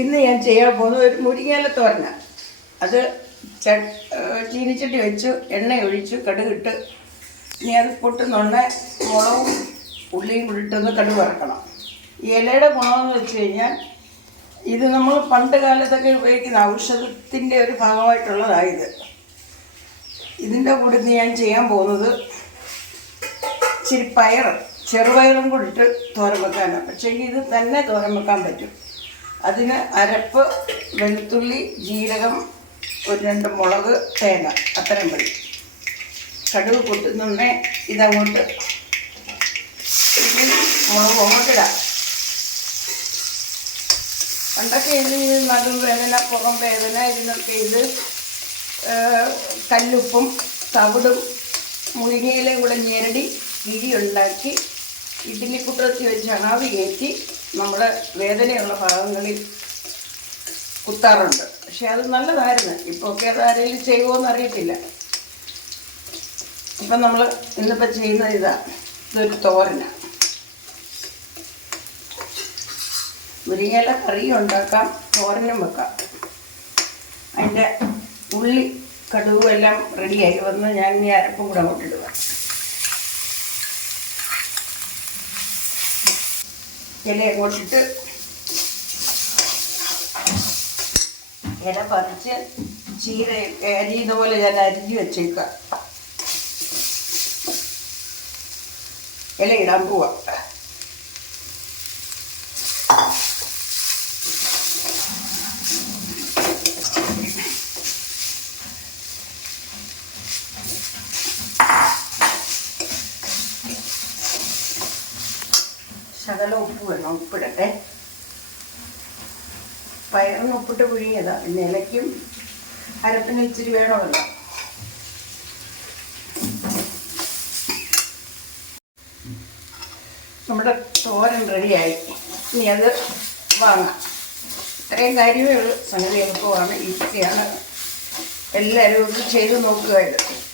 ഇന്ന് ഞാൻ ചെയ്യാൻ പോകുന്നത് ഒരു മുരിങ്ങയില തോരന. അത് ചീനിച്ചട്ടി വെച്ച് എണ്ണ ഒഴിച്ച് കടുകിട്ട് ഇനി അത് പൊട്ടുന്നുണ്ട് മുളകും ഉള്ളിയും കൂടി ഇട്ടൊന്ന് കടുക് വറക്കണം. ഈ ഇലയുടെ ഗുണമെന്ന് വെച്ച് കഴിഞ്ഞാൽ ഇത് നമ്മൾ പണ്ട് കാലത്തൊക്കെ ഉപയോഗിക്കുന്ന ഔഷധത്തിന്റെ ഒരു ഭാഗമായിട്ടുള്ളതായത്. ഇതിന്റെ കൂടെ ഞാൻ ചെയ്യാൻ പോകുന്നത് ഇച്ചിരി പയർ ചെറുപയറും കൂടി ഇട്ട് തോരൻ വെക്കാനാണ്. പക്ഷേ ഇത് തന്നെ തോരൻ വെക്കാൻ പറ്റും. അതിന് അരപ്പ് വെളുത്തുള്ളി ജീരകം ഒരു രണ്ട് മുളക് തേങ്ങ. അത്രയും മതി. കടുക് പൊട്ടുന്നുണ്ടേ ഇതങ്ങോട്ട് മുളക് അങ്ങോട്ടിടാം പണ്ടൊക്കെ ഇത് നടുവേദന പുറം വേദന ഇതിനൊക്കെ ഇത് കല്ലുപ്പും തവിടും മുരിങ്ങയിലയും കൂടെ ഞെരടി ഇടി ഉണ്ടാക്കി ഇഡ്ഡലി വെച്ച് ആവി കയറ്റി നമ്മുടെ വേദനയുള്ള ഭാഗങ്ങളിൽ കുത്താറുണ്ട്. പക്ഷെ അത് നല്ലതായിരുന്നു. ഇപ്പോൾ ഒക്കെ അത് ആരെങ്കിലും ചെയ്യുമോയെന്ന് അറിയത്തില്ല. ഇപ്പം നമ്മൾ ഇന്നിപ്പോൾ ചെയ്യുന്നത് ഇതാ. ഇതൊരു തോരന. മുരിങ്ങയില കറി ഉണ്ടാക്കാം തോരനും വെക്കാം. അതിന്റെ ഉള്ളി കടുവും എല്ലാം റെഡിയായി വന്ന് ഞാൻ ഈ അരപ്പും കൂടെ അങ്ങോട്ടിടുക ഇല അങ്ങോട്ടിട്ട് ഇല പറിച്ച് ചീര അരിയുന്ന പോലെ ഞാൻ അരിഞ്ഞ് വെച്ചേക്കാം. ഇല ഇടാൻ പോവാം. ശകലം ഉപ്പ് വേണം ഉപ്പിടട്ടെ. പയറിന് ഉപ്പിട്ട് പുഴുങ്ങിയതാ. ഇലയ്ക്കും അരപ്പിന് ഇച്ചിരി വേണമല്ലോ. നമ്മുടെ തോരൻ റെഡിയായി. ഇനി അത് വാങ്ങാം. ഇത്രയും കാര്യമേ ഉള്ളൂ. സംഗതി എളുപ്പമാണ് ഈസിയാണ്. എല്ലാവരും ഒന്ന് ചെയ്ത് നോക്കുക ഇത്.